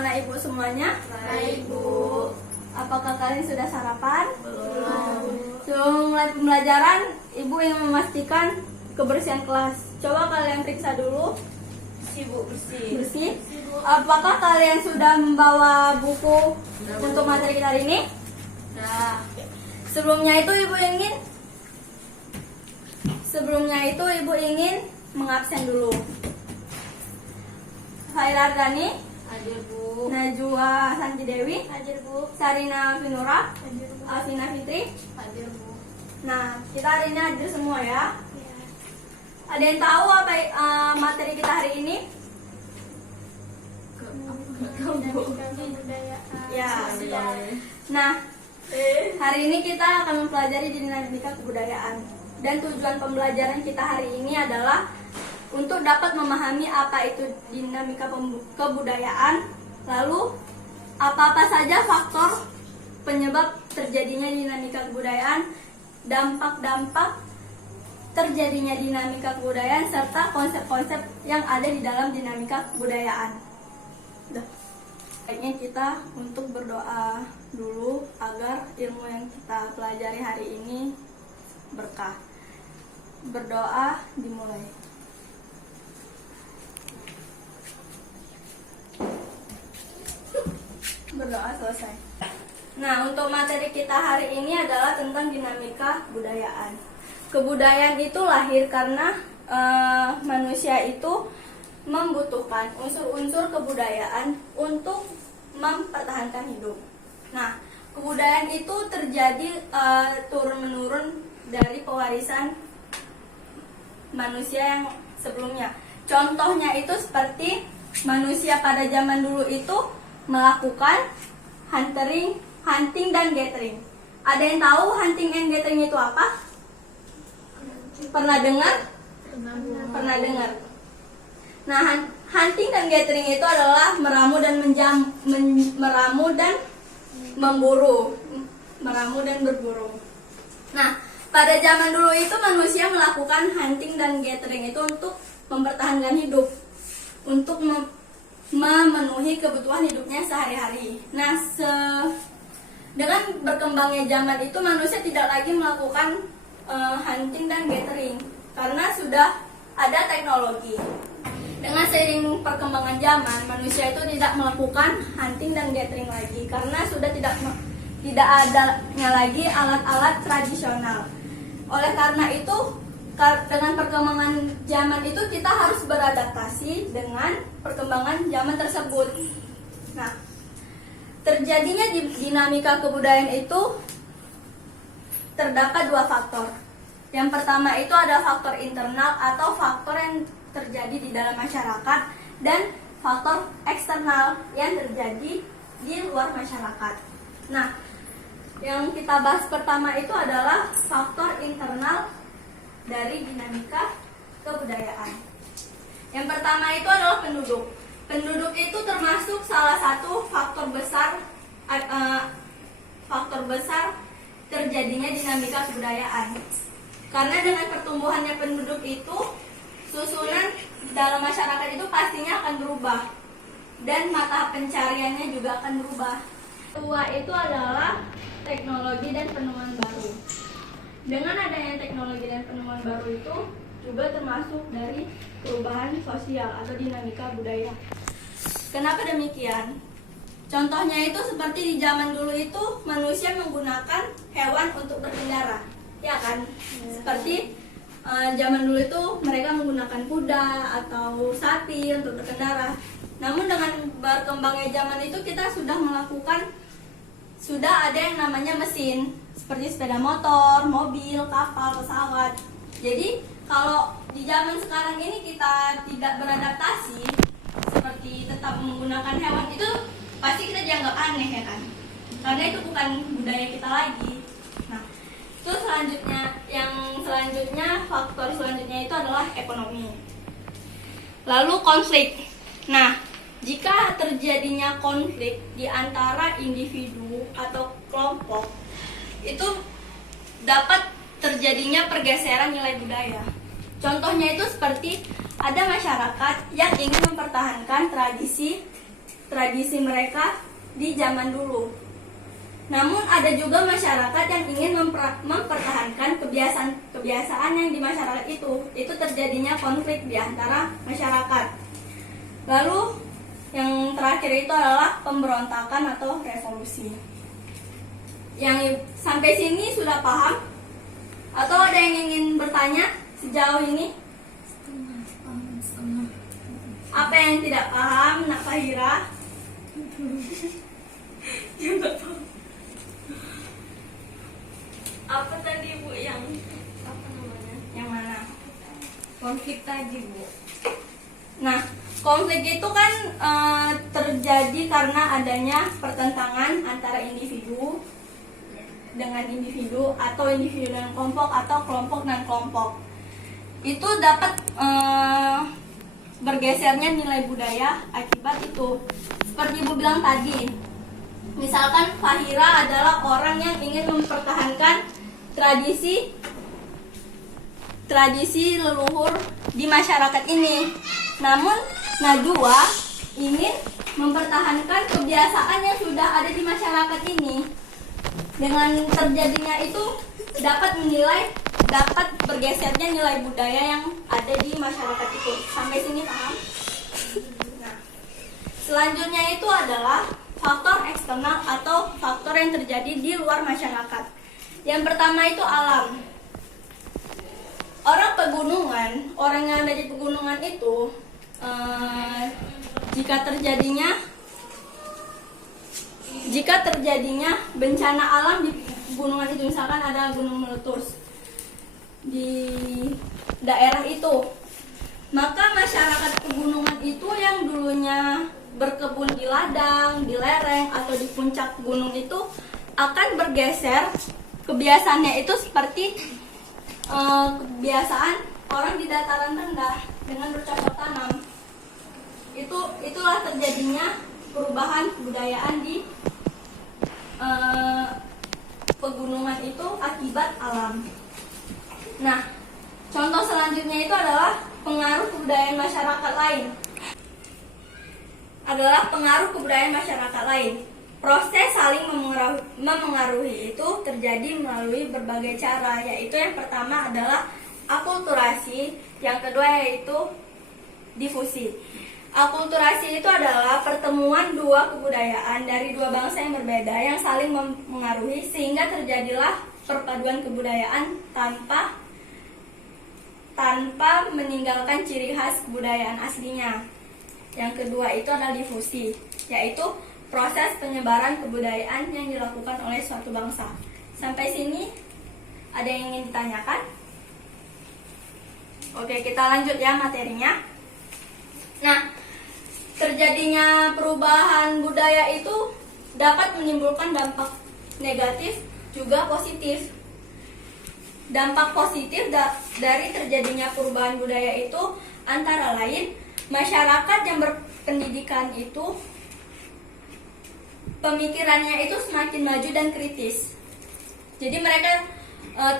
anak-anak ibu semuanya? Baik, Bu. Apakah kalian sudah sarapan? Belum. Sebelum mulai pembelajaran, ibu ingin memastikan kebersihan kelas. Coba kalian periksa dulu. Sibuk bersih. Bersih. Apakah kalian sudah membawa buku untuk materi kita hari ini? Nah, Sebelumnya itu ibu ingin mengabsen dulu. Khaira Ardani, hadir, Bu. Najwa Santi Dewi, Hadir, Bu. Sarina Finura, Hadir, Bu. Alvina Fitri. Hadir, Bu. Nah, kita hari ini hadir semua ya. Ya. Ada yang tahu apa materi kita hari ini? Dinamika kebudayaan. Ya. Sosial. Nah, hari ini kita akan mempelajari dinamika kebudayaan. Dan tujuan pembelajaran kita hari ini adalah untuk dapat memahami apa itu dinamika kebudayaan, lalu apa-apa saja faktor penyebab terjadinya dinamika kebudayaan, dampak-dampak terjadinya dinamika kebudayaan, serta konsep-konsep yang ada di dalam dinamika kebudayaan. Udah. Baiknya kita untuk berdoa dulu agar ilmu yang kita pelajari hari ini berkah. Berdoa dimulai. Berdoa selesai. Nah, untuk materi kita hari ini adalah tentang dinamika kebudayaan. Kebudayaan itu lahir karena manusia itu membutuhkan unsur-unsur kebudayaan untuk mempertahankan hidup. Nah, kebudayaan itu terjadi turun-menurun dari pewarisan manusia yang sebelumnya. Contohnya itu seperti manusia pada zaman dulu itu melakukan hunting dan gathering. Ada yang tahu hunting and gathering itu apa? Pernah dengar? Pernah dengar. Nah, hunting dan gathering itu adalah meramu dan berburu. Nah, pada zaman dulu itu manusia melakukan hunting dan gathering itu untuk mempertahankan hidup, untuk memenuhi kebutuhan hidupnya sehari-hari. Nah, dengan berkembangnya zaman itu manusia tidak lagi melakukan hunting dan gathering karena sudah ada teknologi. Dengan seiring perkembangan zaman, manusia itu tidak melakukan hunting dan gathering lagi karena sudah tidak adanya lagi alat-alat tradisional. Oleh karena itu, dengan perkembangan zaman itu kita harus beradaptasi dengan perkembangan zaman tersebut. Nah, terjadinya dinamika kebudayaan itu terdapat dua faktor. Yang pertama itu ada faktor internal atau faktor yang terjadi di dalam masyarakat, dan faktor eksternal yang terjadi di luar masyarakat. Nah, yang kita bahas pertama itu adalah faktor internal dari dinamika kebudayaan. Yang pertama itu adalah penduduk. Penduduk itu termasuk salah satu faktor besar terjadinya dinamika kebudayaan. Karena dengan pertumbuhannya penduduk itu, susunan dalam masyarakat itu pastinya akan berubah dan mata pencariannya juga akan berubah. Kedua itu adalah teknologi dan penemuan baru. Dengan adanya teknologi dan penemuan baru itu juga termasuk dari perubahan sosial atau dinamika budaya. Kenapa demikian? Contohnya itu seperti di zaman dulu itu manusia menggunakan hewan untuk berkendara, ya kan? Seperti zaman dulu itu mereka menggunakan kuda atau sapi untuk berkendara. Namun dengan berkembangnya zaman itu kita sudah ada yang namanya mesin, seperti sepeda motor, mobil, kapal, pesawat. Jadi kalau di zaman sekarang ini kita tidak beradaptasi seperti tetap menggunakan hewan, itu pasti kita dianggap aneh, ya kan? Karena itu bukan budaya kita lagi. Nah, itu faktor selanjutnya itu adalah ekonomi. Lalu konflik. Nah, jika terjadinya konflik di antara individu atau kelompok, itu dapat terjadinya pergeseran nilai budaya. Contohnya itu seperti ada masyarakat yang ingin mempertahankan tradisi tradisi mereka di zaman dulu. Namun ada juga masyarakat yang ingin mempertahankan kebiasaan yang di masyarakat itu. Itu terjadinya konflik di antara masyarakat. Lalu yang terakhir itu adalah pemberontakan atau revolusi. Yang sampai sini sudah paham? Atau ada yang ingin bertanya sejauh ini? Apa yang tidak paham, Nak Fahira? Yang tidak paham. Apa tadi Bu yang apa namanya? Yang mana? Konflik tadi, Bu. Nah, konflik itu kan terjadi karena adanya pertentangan antara individu dengan individu atau individu dengan kelompok atau kelompok dan kelompok. Itu dapat bergesernya nilai budaya akibat itu. Seperti Ibu bilang tadi, misalkan Fahira adalah orang yang ingin mempertahankan tradisi leluhur di masyarakat ini. Namun Najwa ingin mempertahankan kebiasaan yang sudah ada di masyarakat ini. Dengan terjadinya itu dapat bergesernya nilai budaya yang ada di masyarakat itu. Sampai sini paham? Nah, selanjutnya itu adalah faktor eksternal atau faktor yang terjadi di luar masyarakat. Yang pertama itu alam. Orang yang ada di pegunungan itu jika terjadinya bencana alam di pegunungan itu, misalkan ada gunung meletus di daerah itu, maka masyarakat pegunungan itu yang dulunya berkebun di ladang, di lereng, atau di puncak gunung itu akan bergeser. Kebiasaannya itu seperti kebiasaan orang di dataran rendah dengan bercocok tanam. Itulah terjadinya perubahan kebudayaan di pegunungan itu akibat alam. Nah, contoh selanjutnya itu adalah pengaruh kebudayaan masyarakat lain. Proses saling memengaruhi itu terjadi melalui berbagai cara, yaitu yang pertama adalah akulturasi, yang kedua yaitu difusi. Akulturasi itu adalah pertemuan dua kebudayaan dari dua bangsa yang berbeda yang saling memengaruhi sehingga terjadilah perpaduan kebudayaan tanpa meninggalkan ciri khas kebudayaan aslinya. Yang kedua itu adalah difusi, yaitu proses penyebaran kebudayaan yang dilakukan oleh suatu bangsa. Sampai sini ada yang ingin ditanyakan? Oke, kita lanjut ya materinya. Nah, terjadinya perubahan budaya itu dapat menimbulkan dampak negatif juga positif. Dampak positif dari terjadinya perubahan budaya itu antara lain masyarakat yang berpendidikan itu pemikirannya itu semakin maju dan kritis. Jadi mereka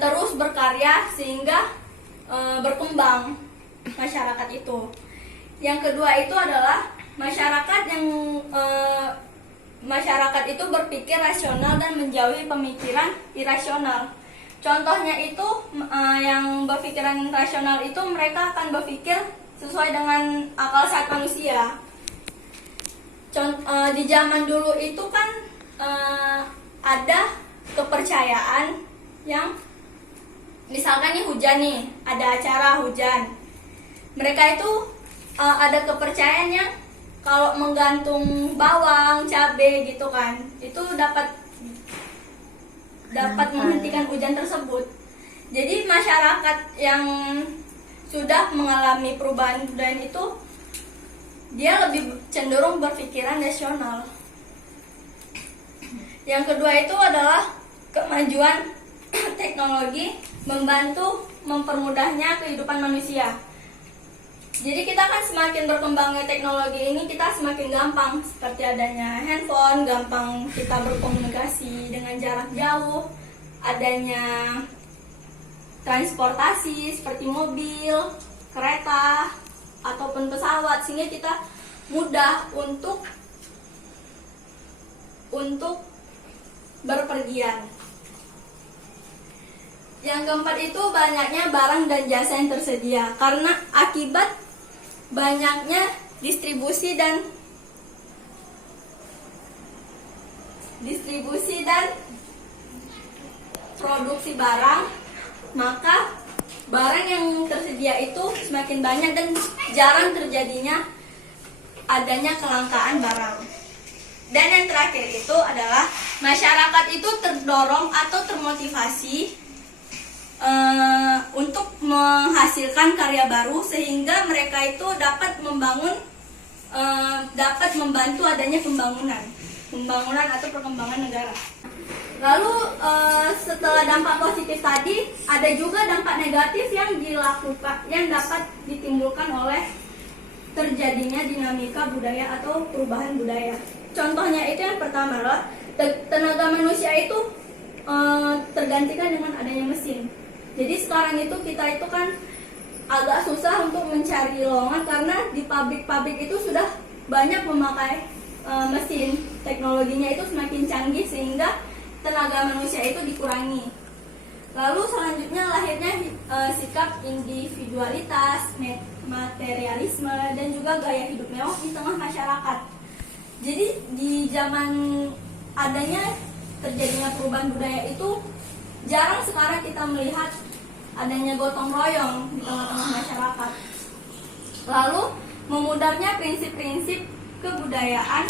terus berkarya sehingga berkembang masyarakat itu. Yang kedua itu adalah masyarakat itu berpikir rasional dan menjauhi pemikiran irasional. Contohnya itu yang berpikiran rasional itu mereka akan berpikir sesuai dengan akal sehat manusia. Di zaman dulu itu kan ada kepercayaan yang misalkan nih hujan nih, ada acara hujan. Mereka itu ada kepercayaan yang kalau menggantung bawang, cabai gitu kan, itu dapat menghentikan hujan tersebut. Jadi masyarakat yang sudah mengalami perubahan budaya itu dia lebih cenderung berpikiran rasional. Yang kedua itu adalah kemajuan teknologi membantu mempermudahnya kehidupan manusia. Jadi kita kan semakin berkembangnya teknologi ini, kita semakin gampang, seperti adanya handphone, gampang kita berkomunikasi dengan jarak jauh, adanya transportasi seperti mobil, kereta, ataupun pesawat, sehingga kita mudah untuk untuk berpergian. Yang keempat itu banyaknya barang dan jasa yang tersedia karena akibat banyaknya distribusi dan produksi barang, maka barang yang tersedia itu semakin banyak dan jarang terjadinya adanya kelangkaan barang. Dan yang terakhir itu adalah masyarakat itu terdorong atau termotivasi untuk menghasilkan karya baru sehingga mereka itu dapat membantu adanya pembangunan atau perkembangan negara. Lalu setelah dampak positif tadi, ada juga dampak negatif yang dapat ditimbulkan oleh terjadinya dinamika budaya atau perubahan budaya. Contohnya itu yang pertama adalah tenaga manusia itu tergantikan dengan adanya mesin. Jadi sekarang itu kita itu kan agak susah untuk mencari lowongan karena di pabrik-pabrik itu sudah banyak memakai mesin. Teknologinya itu semakin canggih sehingga tenaga manusia itu dikurangi. Lalu selanjutnya lahirnya sikap individualitas, materialisme, dan juga gaya hidup mewah di tengah masyarakat. Jadi di zaman adanya terjadinya perubahan budaya itu jarang sekarang kita melihat adanya gotong royong di tengah-tengah masyarakat. Lalu memudarnya prinsip-prinsip kebudayaan,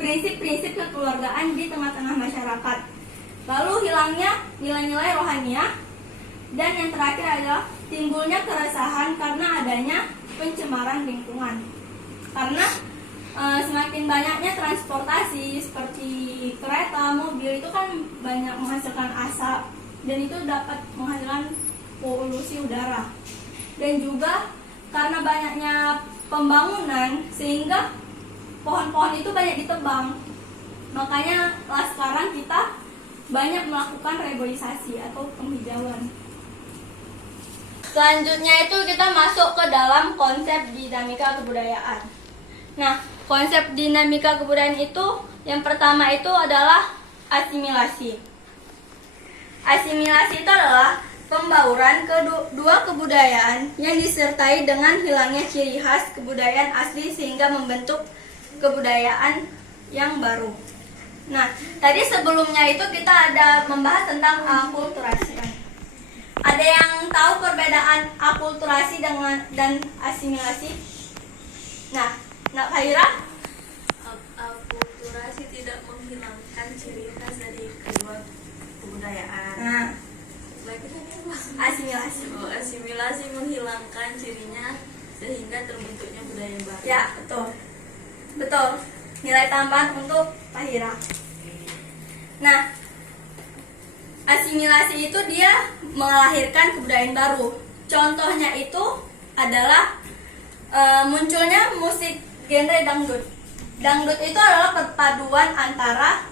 prinsip-prinsip kekeluargaan di tengah-tengah masyarakat. Lalu hilangnya nilai-nilai rohaniah, dan yang terakhir adalah timbulnya keresahan karena adanya pencemaran lingkungan. Karena semakin banyaknya transportasi seperti kereta, mobil itu kan banyak menghasilkan asap dan itu dapat menghasilkan polusi udara. Dan juga karena banyaknya pembangunan sehingga pohon-pohon itu banyak ditebang. Makanya sekarang kita banyak melakukan reboisasi atau penghijauan. Selanjutnya itu kita masuk ke dalam konsep dinamika kebudayaan. Nah, konsep dinamika kebudayaan itu yang pertama itu adalah asimilasi. Asimilasi itu adalah pembauran kedua kebudayaan yang disertai dengan hilangnya ciri khas kebudayaan asli sehingga membentuk kebudayaan yang baru. Nah, tadi sebelumnya itu kita ada membahas tentang akulturasi. Ada yang tahu perbedaan akulturasi dan asimilasi? Nah, Nak Khaira? Akulturasi tidak menghilangkan ciri khas dari kedua kebudayaan. Nah, Lagi asimilasi. asimilasi menghilangkan cirinya sehingga terbentuknya budaya baru. Ya, betul. Betul. Nilai tambahan untuk Tahira. Nah, asimilasi itu dia melahirkan kebudayaan baru. Contohnya itu adalah munculnya musik genre dangdut. Dangdut itu adalah perpaduan antara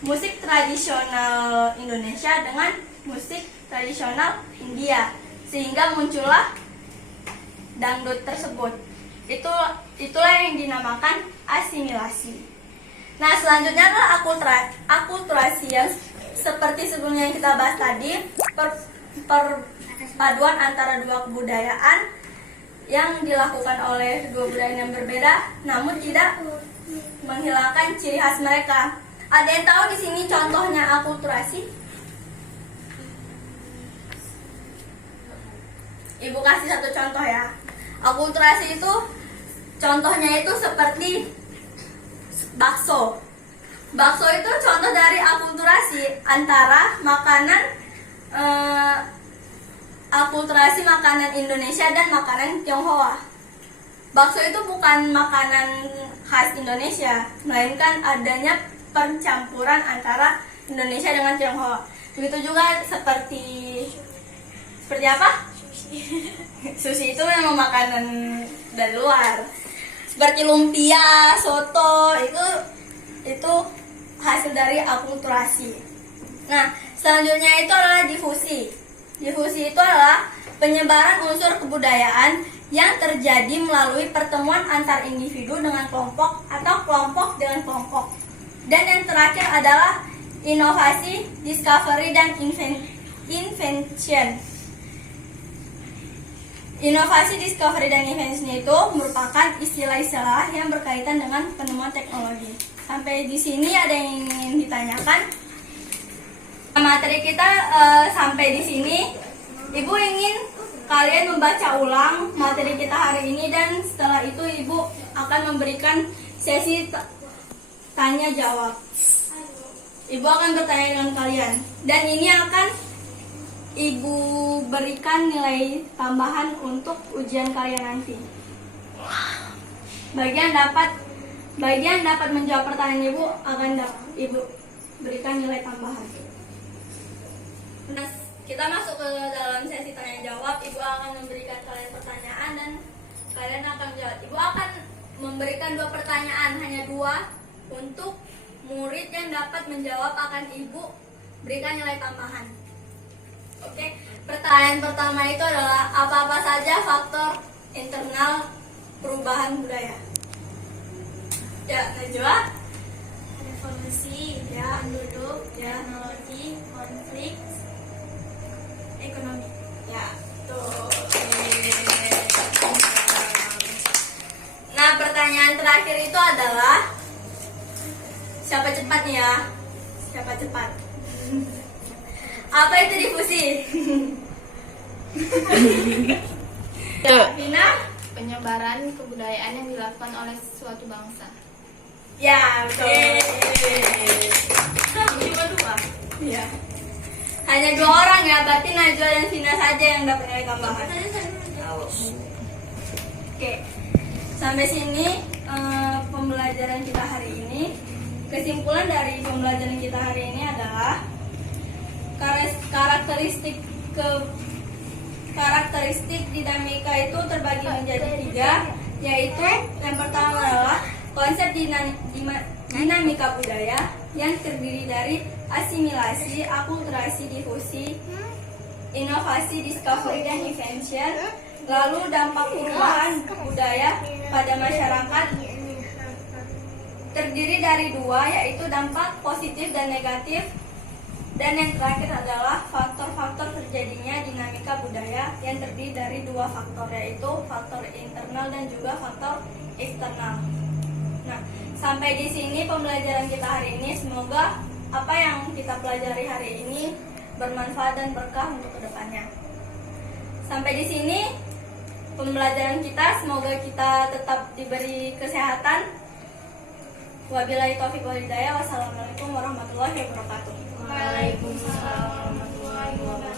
musik tradisional Indonesia dengan musik tradisional India, sehingga muncullah dangdut tersebut. Itulah yang dinamakan asimilasi. Nah, selanjutnya adalah akulturasi yang seperti sebelumnya yang kita bahas tadi, perpaduan antara dua kebudayaan yang dilakukan oleh dua budaya yang berbeda, namun tidak menghilangkan ciri khas mereka. Ada yang tahu di sini contohnya akulturasi? Ibu kasih satu contoh ya. Akulturasi itu contohnya itu seperti bakso. Bakso itu contoh dari akulturasi antara makanan akulturasi makanan Indonesia dan makanan Tionghoa. Bakso itu bukan makanan khas Indonesia, melainkan adanya pencampuran antara Indonesia dengan Tionghoa. Begitu juga seperti apa? Sushi itu memang makanan dari luar. Seperti lumpia, soto, itu hasil dari akulturasi. Nah, selanjutnya itu adalah difusi. Difusi itu adalah penyebaran unsur kebudayaan yang terjadi melalui pertemuan antar individu dengan kelompok atau kelompok dengan kelompok. Dan yang terakhir adalah inovasi, discovery, dan invention. Inovasi, discovery, dan invention itu merupakan istilah-istilah yang berkaitan dengan penemuan teknologi. Sampai di sini ada yang ingin ditanyakan? Materi kita sampai di sini. Ibu ingin kalian membaca ulang materi kita hari ini, dan setelah itu Ibu akan memberikan sesi tanya jawab. Ibu akan bertanya dengan kalian, dan ini akan Ibu berikan nilai tambahan untuk ujian kalian nanti. Bagian dapat menjawab pertanyaan Ibu akan Ibu berikan nilai tambahan. Nah, kita masuk ke dalam sesi tanya jawab. Ibu akan memberikan kalian pertanyaan dan kalian akan menjawab. Ibu akan memberikan 2 pertanyaan, hanya 2, untuk murid yang dapat menjawab akan Ibu berikan nilai tambahan. Oke, pertanyaan pertama itu adalah apa-apa saja faktor internal perubahan budaya? Ya, Najwa. Revolusi, Ya. penduduk, Ya. teknologi, konflik, Ekonomi. Ya, tuh. Nah, pertanyaan terakhir itu adalah siapa cepat nih ya? Siapa cepat? Apa itu difusi? Vina? penyebaran kebudayaan yang dilakukan oleh suatu bangsa. Ya, betul. Cuma 2. Ya. Hanya 2 orang ya, berarti Najwa dan Vina saja yang dapat nilai tambahan. Oke, sampai sini pembelajaran kita hari ini. Kesimpulan dari pembelajaran kita hari ini adalah karakteristik dinamika itu terbagi menjadi 3, yaitu yang pertama adalah konsep dinamika budaya yang terdiri dari asimilasi, akulturasi, difusi, inovasi, discovery, dan invention. Lalu dampak perubahan budaya pada masyarakat terdiri dari 2, yaitu dampak positif dan negatif. Dan yang terakhir adalah faktor-faktor terjadinya dinamika budaya yang terdiri dari 2 faktor, yaitu faktor internal dan juga faktor eksternal. Nah, sampai di sini pembelajaran kita hari ini. Semoga apa yang kita pelajari hari ini bermanfaat dan berkah untuk kedepannya. Sampai di sini pembelajaran kita. Semoga kita tetap diberi kesehatan. Wabillahi taufiq wal hidayah. Wassalamualaikum warahmatullahi wabarakatuh. Waalaikumsalam warahmatullahi wabarakatuh.